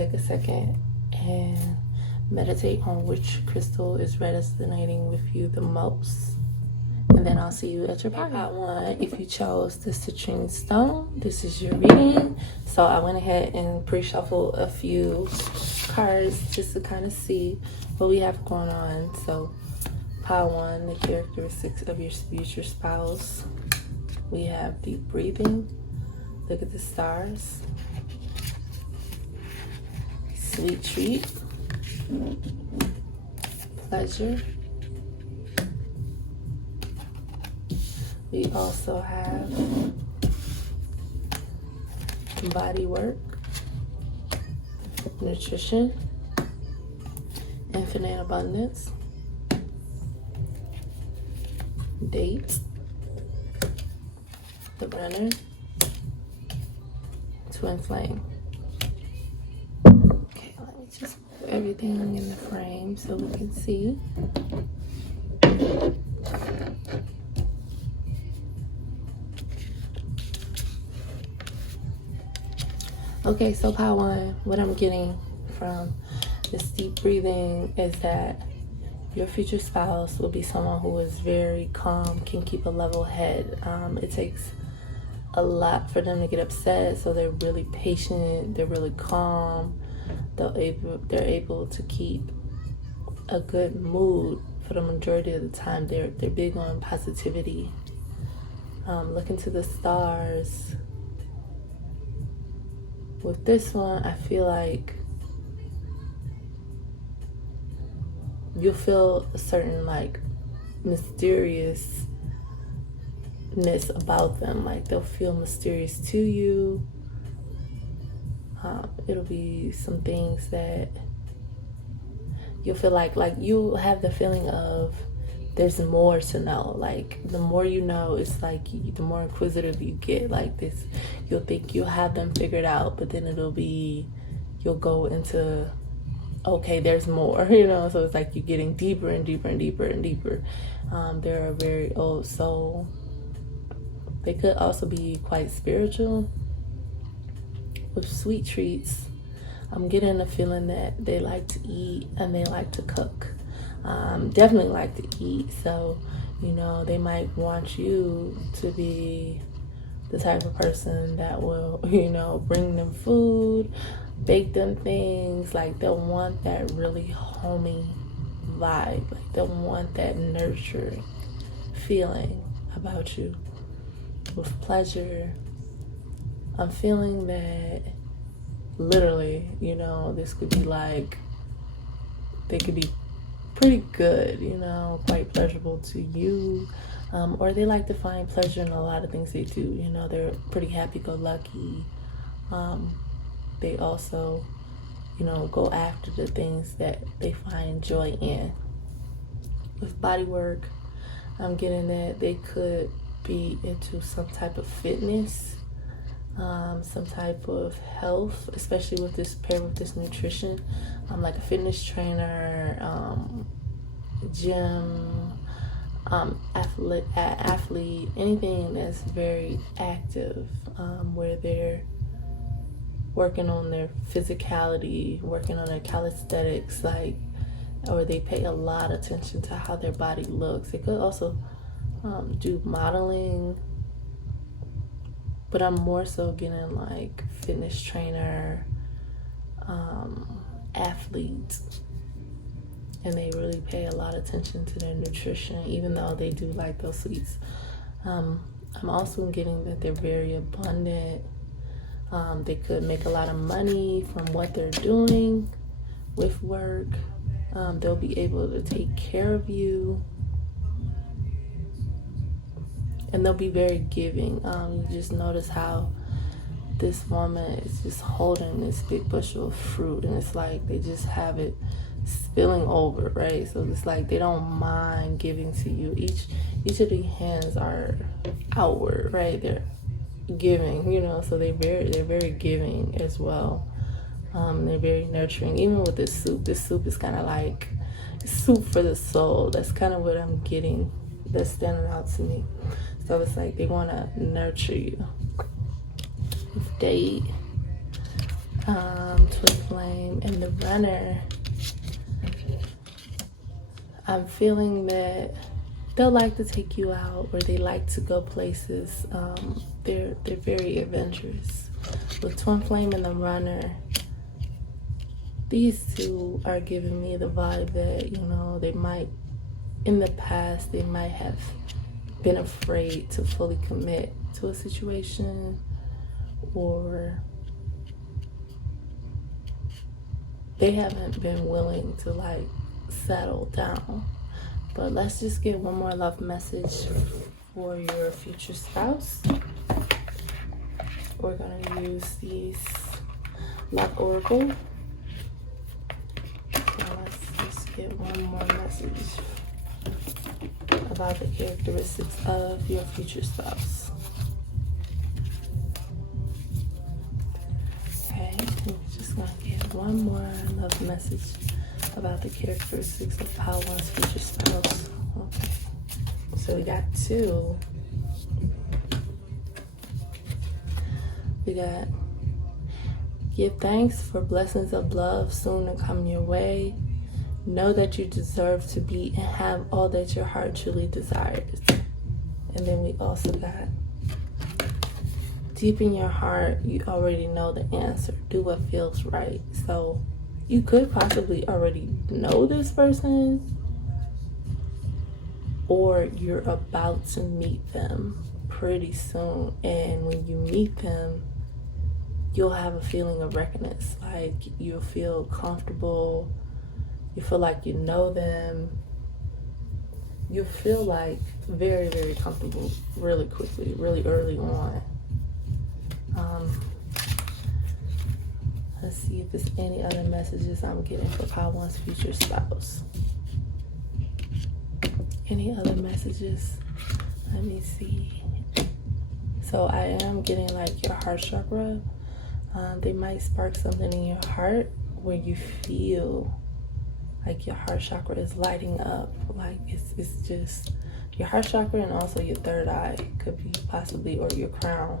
take a second and meditate on which crystal is resonating with you the most. And then I'll see you at your party. Part 1, if you chose the citrine stone, this is your reading. So I went ahead and pre-shuffled a few cards just to kind of see what we have going on. So part 1, the characteristics of your future spouse. We have deep breathing. Look at the stars. Sweet treat. Pleasure. We also have body work, nutrition, infinite abundance, date, the runner, twin flame. Okay, let me just put everything in the frame so we can see. Okay, so part 1, what I'm getting from this deep breathing is that your future spouse will be someone who is very calm, can keep a level head. It takes a lot for them to get upset, so they're really patient, they're really calm, they're able to keep a good mood for the majority of the time. They're big on positivity. Look into the stars. With this one, I feel like you'll feel a certain like mysteriousness about them. Like they'll feel mysterious to you. It'll be some things that you'll feel like you'll have the feeling of there's more to know. Like the more you know, it's like the more inquisitive you get. Like this, you'll think you'll have them figured out, but then you'll go into, okay, there's more, you know. So it's like you're getting deeper and deeper and deeper and deeper. They're a very old soul. They could also be quite spiritual. With sweet treats, I'm getting the feeling that they like to eat and they like to cook. Definitely like to eat, so you know they might want you to be the type of person that will, you know, bring them food, bake them things. Like they'll want that really homey vibe. Like they'll want that nurturing feeling about you. With pleasure, I'm feeling that literally, you know, this could be like, they could be pretty good, you know, quite pleasurable to you, or they like to find pleasure in a lot of things they do. You know, they're pretty happy-go-lucky. They also, you know, go after the things that they find joy in. With body work, I'm getting that they could be into some type of fitness, some type of health, especially with this paired with this nutrition. Like a fitness trainer, gym, athlete, anything that's very active, where they're working on their physicality, working on their calisthenics, like, or they pay a lot of attention to how their body looks. They could also do modeling, but I'm more so getting like fitness trainer, athlete, and they really pay a lot of attention to their nutrition, even though they do like those sweets. I'm also getting that they're very abundant. They could make a lot of money from what they're doing with work. They'll be able to take care of you, and they'll be very giving. You just notice how this woman is just holding this big bushel of fruit, and it's like they just have it spilling over, right? So it's like they don't mind giving to you. Each of the hands are outward, right? They're giving, you know, so they're very giving as well. They're very nurturing. Even with this soup is kind of like soup for the soul. That's kind of what I'm getting, that's standing out to me. So it's like they want to nurture you. Date, Twin flame and the runner, I'm feeling that they'll like to take you out, or they like to go places. They're very adventurous. With twin flame and the runner, these two are giving me the vibe that, you know, they might, in the past, they might have been afraid to fully commit to a situation, or they haven't been willing to like settle down. But let's just get one more love message for your future spouse. We're gonna use these Love Oracle. So let's just get one more message about the characteristics of your future spouse. Okay, I'm just gonna get one more love message about the characteristics of Pile 1's future spouse. Okay, so we got 2. We got, give thanks for blessings of love soon to come your way. Know that you deserve to be and have all that your heart truly desires. And then we also got, deep in your heart, you already know the answer. Do what feels right. So you could possibly already know this person, or you're about to meet them pretty soon. And when you meet them, you'll have a feeling of reconnect. Like, you'll feel comfortable. You feel like you know them. You feel like very, very comfortable really quickly, really early on. Let's see if there's any other messages I'm getting for Pile 1's future spouse. Any other messages? Let me see. So I am getting like your heart chakra. They might spark something in your heart where you feel like your heart chakra is lighting up. Like it's just your heart chakra, and also your third eye could be possibly, or your crown.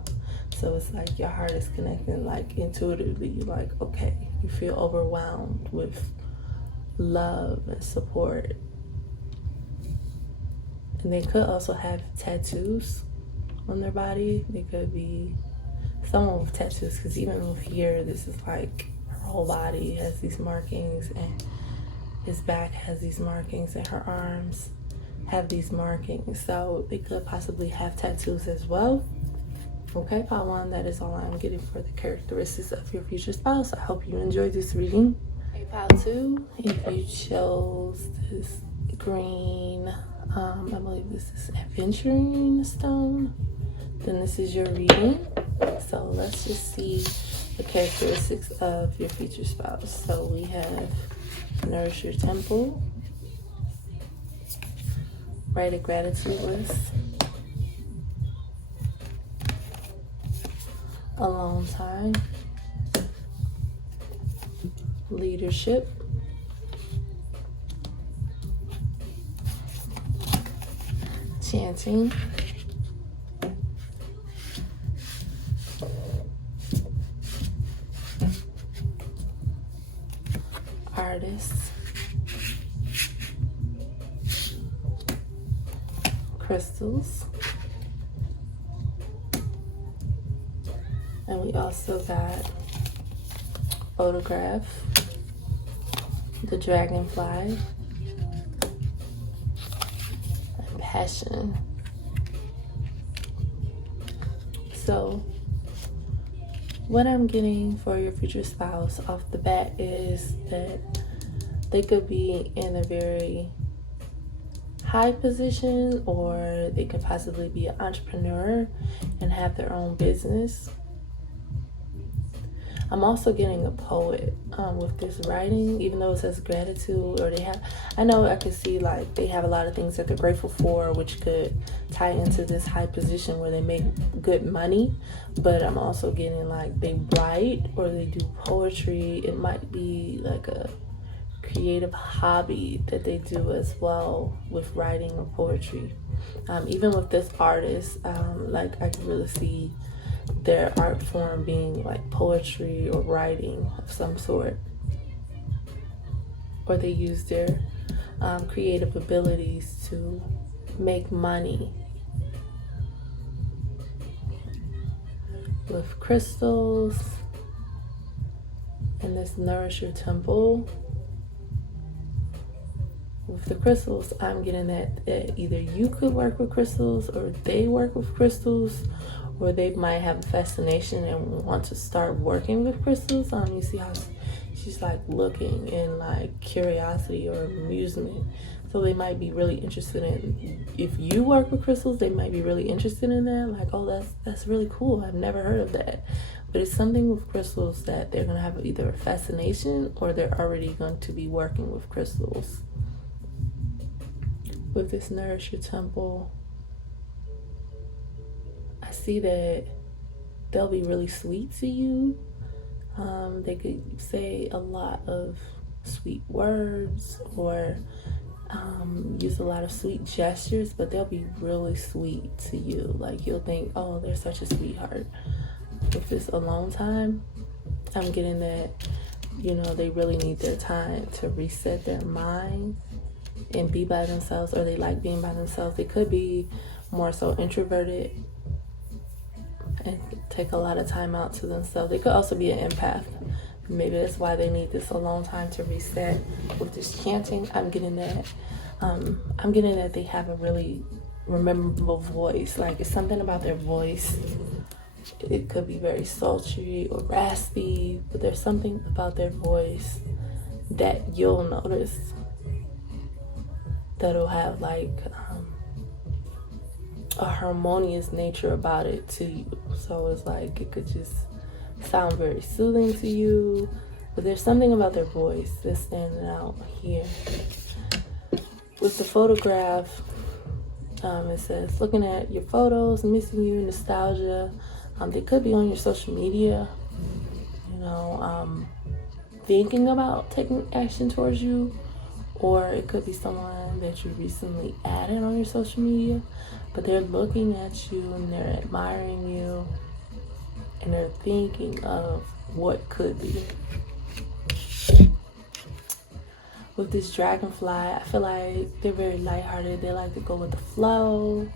So it's like your heart is connecting like intuitively. You're like, okay, you feel overwhelmed with love and support. And they could also have tattoos on their body. They could be someone with tattoos, because even with here, this is like her whole body has these markings, and his back has these markings, and her arms have these markings. So they could possibly have tattoos as well. Okay, Pile 1, that is all I'm getting for the characteristics of your future spouse. I hope you enjoyed this reading. Okay, Pile 2, if you chose this green, I believe this is adventuring stone, then this is your reading. So let's just see the characteristics of your future spouse. So we have nourish your temple, write a gratitude list, alone time, leadership, chanting, artists, crystals, and we also got photograph, the dragonfly, and passion. So what I'm getting for your future spouse off the bat is that they could be in a very high position, or they could possibly be an entrepreneur and have their own business. I'm also getting a poet with this writing, even though it says gratitude, or they have, I know I could see like they have a lot of things that they're grateful for, which could tie into this high position where they make good money. But I'm also getting like they write or they do poetry. It might be like a creative hobby that they do as well with writing or poetry. Even with this artist, like I can really see their art form being like poetry or writing of some sort, or they use their creative abilities to make money. With crystals and this Nourish Your Temple, with the crystals, I'm getting that either you could work with crystals or they work with crystals, or they might have a fascination and want to start working with crystals. You see how she's like looking in like curiosity or amusement. So they might be really interested in, if you work with crystals, they might be really interested in that. Like, oh, that's really cool. I've never heard of that. But it's something with crystals that they're going to have either a fascination or they're already going to be working with crystals. With this Nourish Your Temple, I see that they'll be really sweet to you. They could say a lot of sweet words or use a lot of sweet gestures, but they'll be really sweet to you. Like, you'll think, oh, they're such a sweetheart. With this alone time, I'm getting that, they really need their time to reset their mind and be by themselves, or they like being by themselves. They could be more so introverted and take a lot of time out to themselves. They could also be an empath. Maybe that's why they need this alone time to reset. With this chanting, I'm getting that they have a really memorable voice. Like, it's something about their voice. It could be very sultry or raspy, but there's something about their voice that you'll notice that'll have like a harmonious nature about it to you. So it's like it could just sound very soothing to you, but there's something about their voice that's standing out here. With the photograph, it says, looking at your photos, missing you, nostalgia. They could be on your social media, thinking about taking action towards you, or it could be someone that you recently added on your social media, but they're looking at you and they're admiring you and they're thinking of what could be. With this dragonfly, I feel like they're very lighthearted. They like to go with the flow.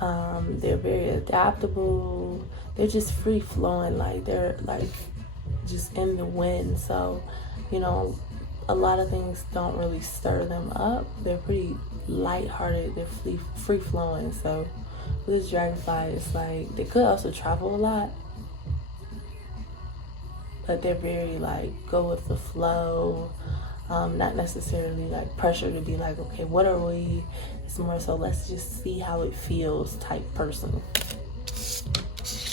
They're very adaptable. They're just free flowing, like they're like just in the wind. So, a lot of things don't really stir them up. They're pretty lighthearted. They're free flowing. So with this dragonfly, it's like they could also travel a lot, but they're very like go with the flow. Not necessarily like pressure to be like, okay, what are we? It's more so let's just see how it feels type person.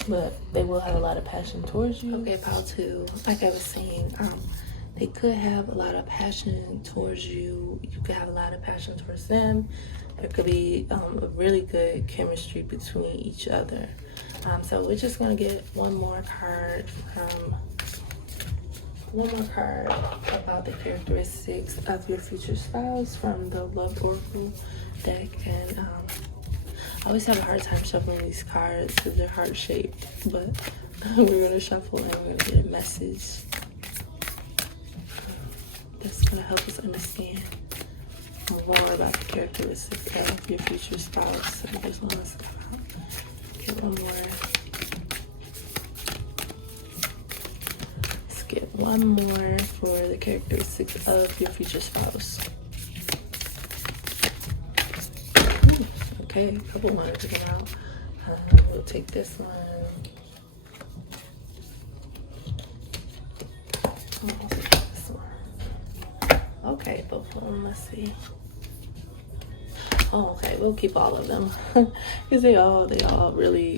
But they will have a lot of passion towards you. Okay, pile 2, like I was saying, they could have a lot of passion towards you. You could have a lot of passion towards them. There could be a really good chemistry between each other. So we're just gonna get one more card about the characteristics of your future spouse from the Love Oracle deck. And I always have a hard time shuffling these cards because they're heart-shaped, but we're gonna shuffle and we're gonna get a message that's gonna help us understand more about the characteristics of your future spouse. So I just want to get one more. Let's get one more for the characteristics of your future spouse. Okay, a couple wanted to come out. We'll take this one. I'll take this one. Okay, both of them. Let's see. Oh, okay, we'll keep all of them because they all really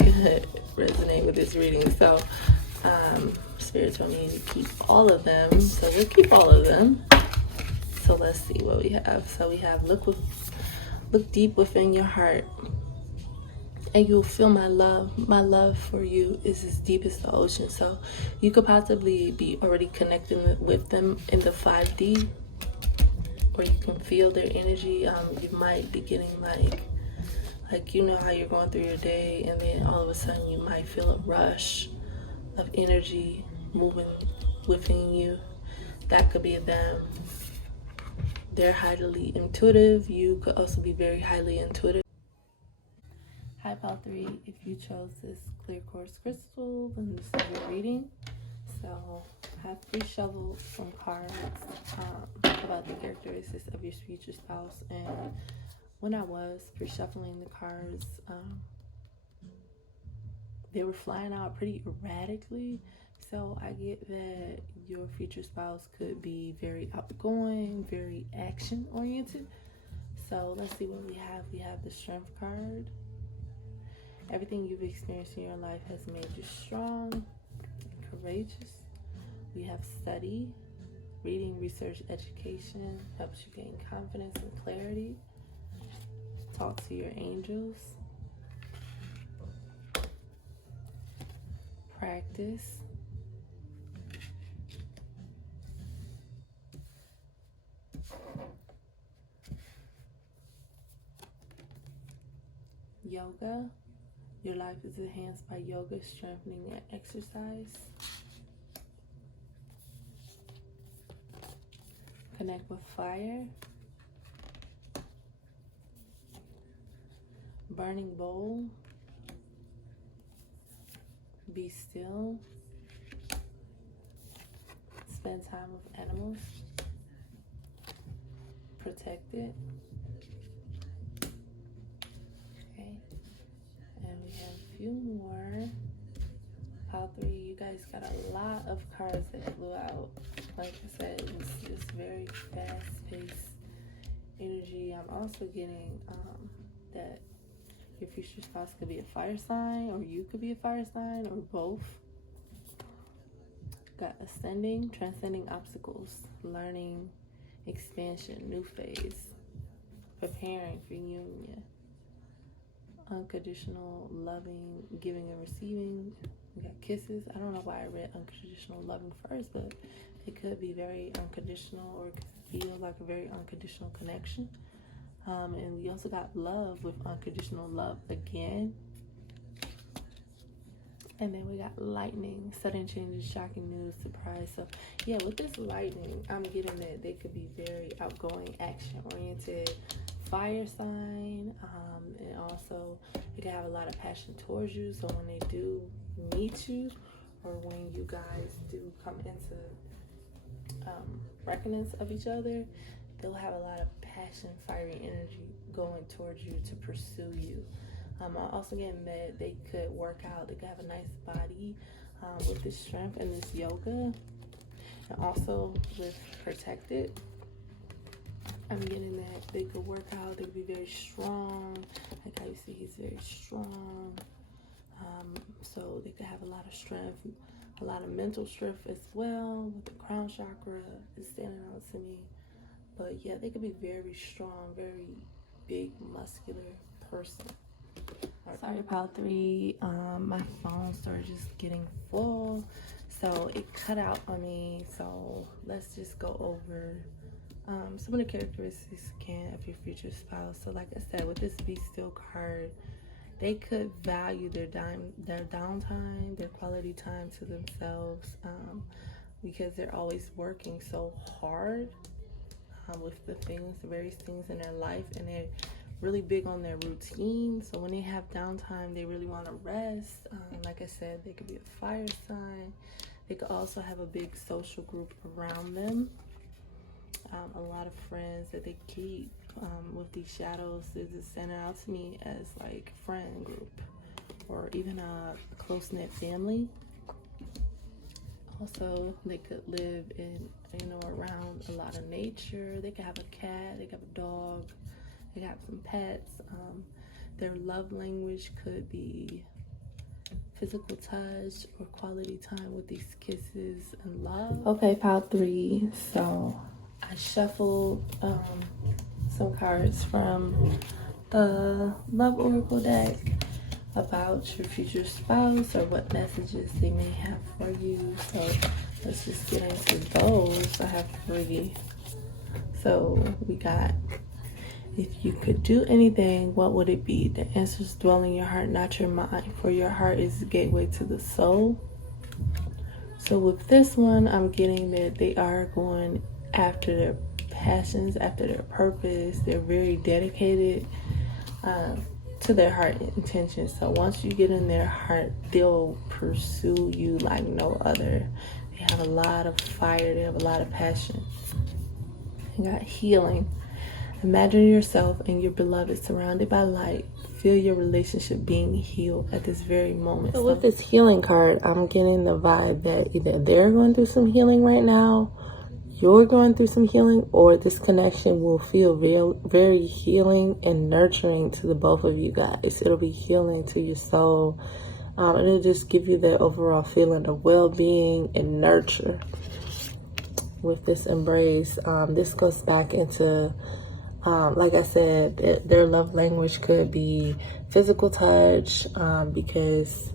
resonate with this reading. So, Spirit told me to keep all of them, so we'll keep all of them. So let's see what we have. So we have look deep within your heart, and you'll feel my love. My love for you is as deep as the ocean. So you could possibly be already connecting with them in the 5D. Or you can feel their energy. You might be getting like Like, you know how you're going through your day and then all of a sudden you might feel a rush of energy moving within you. That could be them. They're highly intuitive. You could also be very highly intuitive. Hi, Pile 3. If you chose this clear quartz crystal, then this is your reading. So I have pre-shuffled some cards about the characteristics of your future spouse. And when I was pre-shuffling the cards, they were flying out pretty erratically. So I get that your future spouse could be very outgoing, very action-oriented. So let's see what we have. We have the Strength card. Everything you've experienced in your life has made you strong and courageous. We have study, reading, research, education, helps you gain confidence and clarity. Talk to your angels. Practice. Yoga. Your life is enhanced by yoga, strengthening, and exercise. Connect with fire. Burning bowl. Be still. Spend time with animals. Protect it. Okay. And we have a few more. Pile 3, you guys got a lot of cards that flew out. Like I said, it's just very fast-paced energy. I'm also getting that your future spouse could be a fire sign, or you could be a fire sign, or both. Got ascending, transcending obstacles, learning, expansion, new phase, preparing for union, unconditional loving, giving and receiving. We got kisses. I don't know why I read unconditional loving first, but it could be very unconditional, or it could feel like a very unconditional connection. And we also got love with unconditional love again. And then we got lightning, sudden changes, shocking news, surprise. So yeah, with this lightning, I'm getting that they could be very outgoing, action-oriented, fire sign. And also they could have a lot of passion towards you. So when they do meet you, or when you guys do come into reckonance of each other, they'll have a lot of passion, fiery energy going towards you to pursue you. I'm also getting that they could work out, they could have a nice body with this strength and this yoga. And also with protected, I'm getting that they could work out, they could be very strong. Like how you see, he's very strong. So they could have a lot of strength, a lot of mental strength as well. With the crown chakra is standing out to me. But yeah, they could be very strong, very big, muscular person. Sorry, Pile 3. My phone started just getting full, so it cut out on me. So let's just go over some of the characteristics of your future spouse. So like I said, with this Be Still card, they could value their downtime, their quality time to themselves, because they're always working so hard with the various things in their life, and they're really big on their routine. So when they have downtime, they really want to rest. Like I said, they could be a fire sign. They could also have a big social group around them. A lot of friends that they keep. With these shadows, is it standing out to me as like friend group, or even a close-knit family. Also, they could live in, around a lot of nature. They could have a cat, they could have a dog, they could have some pets. Their love language could be physical touch or quality time with these kisses and love. Okay, Pile 3. So I shuffled some cards from the Love Oracle deck about your future spouse, or what messages they may have for you. So let's just get into those. I have 3. So we got If you could do anything, what would it be? The answers dwell in your heart, not your mind, for your heart is the gateway to the soul. So with this one, I'm getting that they are going after their passions, after their purpose. They're very dedicated to their heart intentions. So once you get in their heart, they'll pursue you like no other. They have a lot of fire. They have a lot of passion. They got healing. Imagine yourself and your beloved surrounded by light. Feel your relationship being healed at this very moment. So with this healing card, I'm getting the vibe that either they're going through some healing right now, you're going through some healing, or this connection will feel very healing and nurturing to the both of you guys. It'll be healing to your soul. It'll just give you that overall feeling of well-being and nurture with this embrace. This goes back into, like I said, their love language could be physical touch, because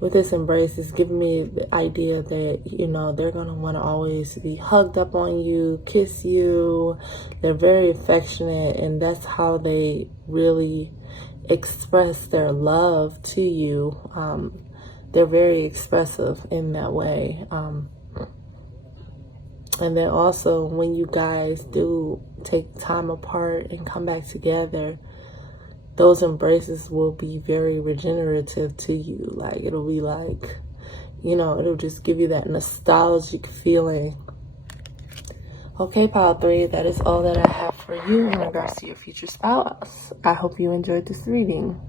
with this embrace, it's giving me the idea that, you know, they're going to want to always be hugged up on you, kiss you. They're very affectionate, and that's how they really express their love to you. They're very expressive in that way. And then also, when you guys do take time apart and come back together, those embraces will be very regenerative to you. Like, it'll be like, you know, it'll just give you that nostalgic feeling. Okay, Pile 3, that is all that I have for you in regards to your future spouse. I hope you enjoyed this reading.